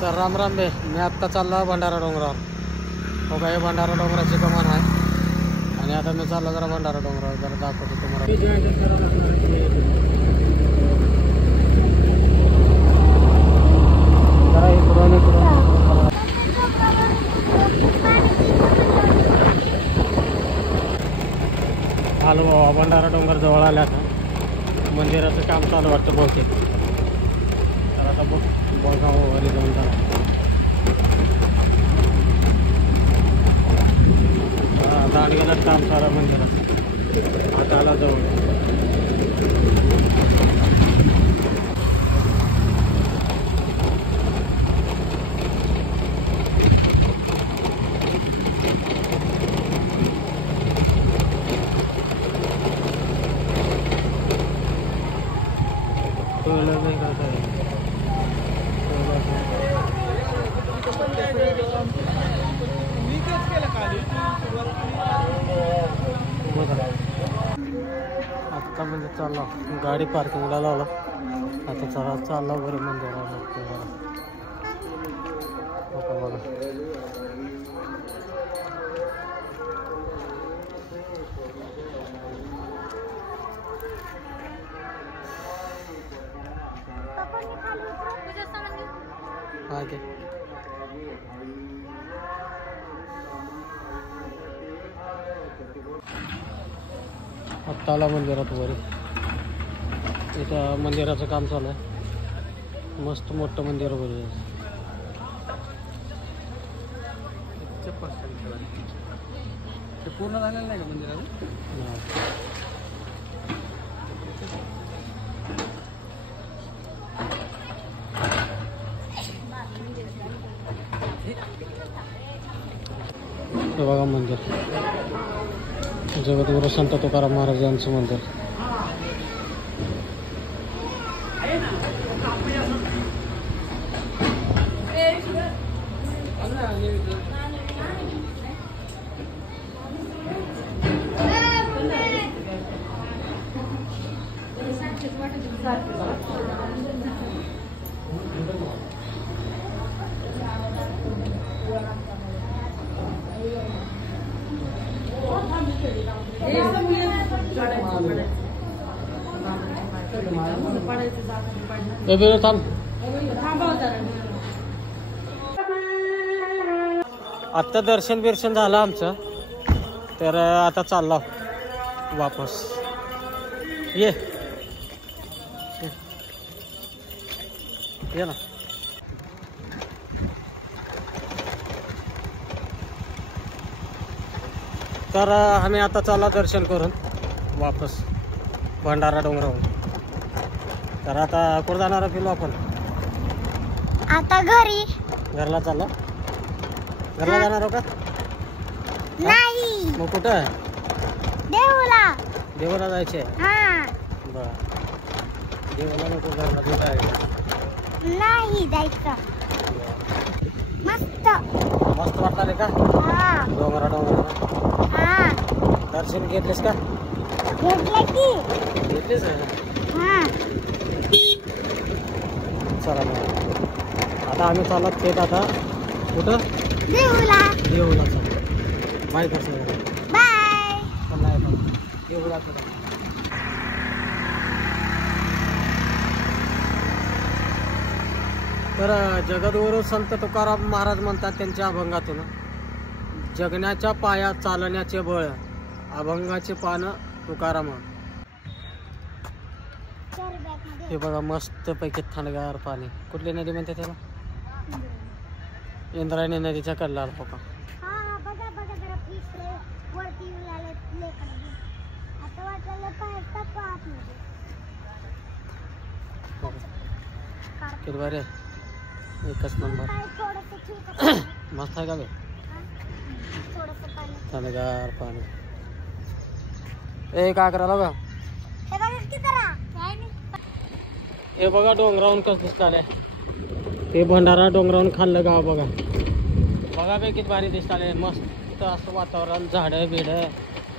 तर राम राम बे, मी आत्ता चाललो भंडारा डोंगरावर. हो का, हे भंडारा डोंगराची कमान आहे आणि आता मी चाललो जरा भंडारा डोंगरावर, जरा दाखवतो तुम्हाला. जरा इकडून आलो बाबा, भंडारा डोंगर जवळ आले. आता मंदिराचं काम चालू वाटतं बहुतेक. तर आता बघा वगैरे जाऊन दांडग्याला काम चालू आहे मंदिराचं. आता आला जवळ. आता म्हणजे चालला, गाडी पार्किंगला लावला. आता चला चालला वगैरे मंदिराला. बघा आत्ता आला मंदिरात वगैरे. इथं मंदिराचं काम चालू आहे. मस्त मोठं मंदिर वगैरे. पूर्ण झालेलं नाही का मंदिराचं? हे बघा मंदिर, जगद्गुरू संत तुकाराम महाराज यांचं मंदिर. आत्ता दर्शन बिर्शन झालं आमचं, तर आता चाललो वापस. ये ना. तर आम्ही आता चाललो दर्शन करून वापस भंडारा डोंगरावर. तर आता कुठं जाणार फिरू आपण? आता घरी. घरला चाललो? घरला जाणार हो का? नाही. मग कुठं? देऊला. देवाला जायचे? बर. देवाला नको, घरला कुठं आहे? नाही जायचं. मस्त मस्त वाटणार आहे का डोंगरा डोंगरा? दर्शन घेतलेस का? घेतले की. घेतलेस? चला मग आता आम्ही चालत थेट आता कुठं? देऊला. देऊला चालू. बाय कर सगळं. बाय. देऊला चला. तर जगद्गुरू संत तुकाराम महाराज म्हणतात त्यांच्या अभंगातून, जगण्याच्या पाया चालण्याचे बळ, अभंगाचे पान तुकाराम. हे बघा मस्त पैकी थंडगार पाणी. कुठली नदी म्हणते त्याला? इंद्रायणी नदीच्या कडला आलो का? किती बरे, एकच नंबर. मस्त आहे का बे? थंडगार पाणी. एक आकराला बघा. हे बघा डोंगरावून कसं दिसताले. हे भंडारा डोंगरावून खाल्लं गाव बघा. बघा बे किती भारी दिसताले. मस्त असं वातावरण, झाडं बिडं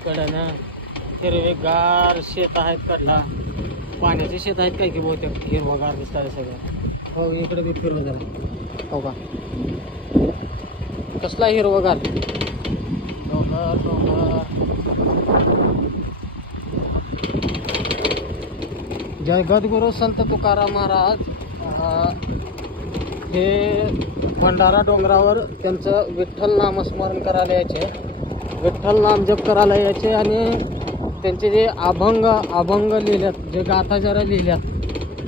कडनं, हिरवेगार शेत आहेत कडला. पाण्याचे शेत आहेत काय की बहुतेक. हिरवगार दिसतात सगळं. हो इकडे बी फिरलं जरा. हो का कसला हिरवगार डोंगर डोंगर. जगद्गुरू संत तुकाराम महाराज हे भंडारा डोंगरावर त्यांचं विठ्ठल नामस्मरण करायला यायचे, विठ्ठल नाम जप करायला यायचे आणि त्यांचे जे अभंग लिहिल्यात, जे गाथा जरा लिहिल्यात,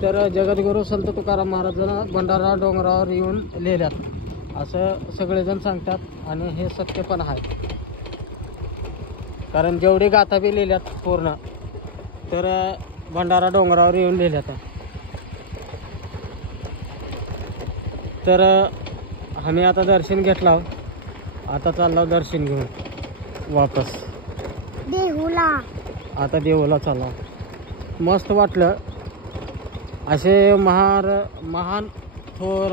तर जगद्गुरू संत तुकाराम महाराजांना भंडारा डोंगरावर येऊन लिहिल्यात असं सगळेजण सांगतात आणि हे सत्य पण आहे. कारण जेवढी गाथा बी लिहिल्यात पूर्ण तर भंडारा डोंगरावर येऊन लिहिल्यात. तर आम्ही आता दर्शन घेतलं, आता चाललो दर्शन घेऊन वापस देहूला. आता देऊला चाललो. मस्त वाटलं. असे महान थोर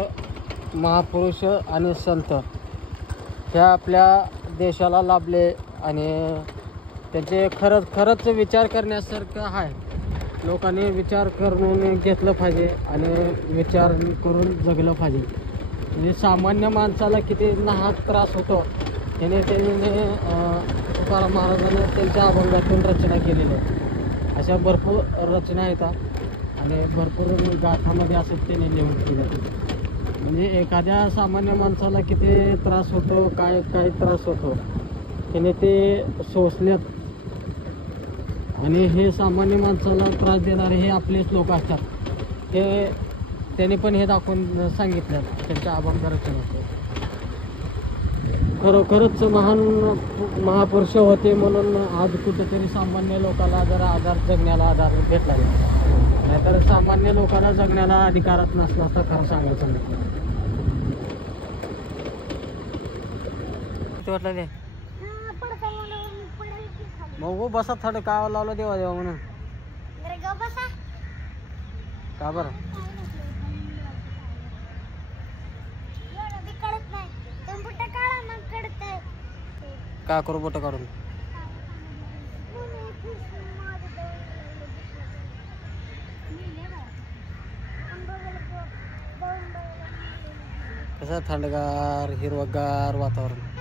महापुरुष आणि संत ह्या आपल्या देशाला लाभले आणि त्यांचे खरंच विचार करण्यासारखं आहे. लोकांनी विचार करून घेतलं पाहिजे आणि विचार करून जगलं पाहिजे. म्हणजे सामान्य माणसाला किती नाहक त्रास होतो त्याने तुकाराम महाराजांनी त्यांच्या अभंगातून रचना केलेल्या आहेत. अशा भरपूर रचना येतात आणि भरपूर गाथामध्ये असं त्याने लिहून केलं. म्हणजे एखाद्या सामान्य माणसाला किती त्रास होतो, काय त्रास होतो त्याने ते सोसल्यात. आणि हे सामान्य माणसाला त्रास देणारे हे आपलेच लोक असतात. ते त्याने पण हे दाखवून सांगितलं त्यांच्या अभंग रचनेत. खरोखरच महापुरुष होते म्हणून आज कुठेतरी सामान्य लोकांना जरा जगण्याला आधार भेटला. नाहीतर सामान्य लोकांना जगण्याला अधिकारच नसला असं खरं सांगायचं नाही. वाटलं मग बसा थोडं का लावलं देवा देवा म्हणून. का बरं का करू बोट काढून. कसं थंडगार हिरवगार वातावरण.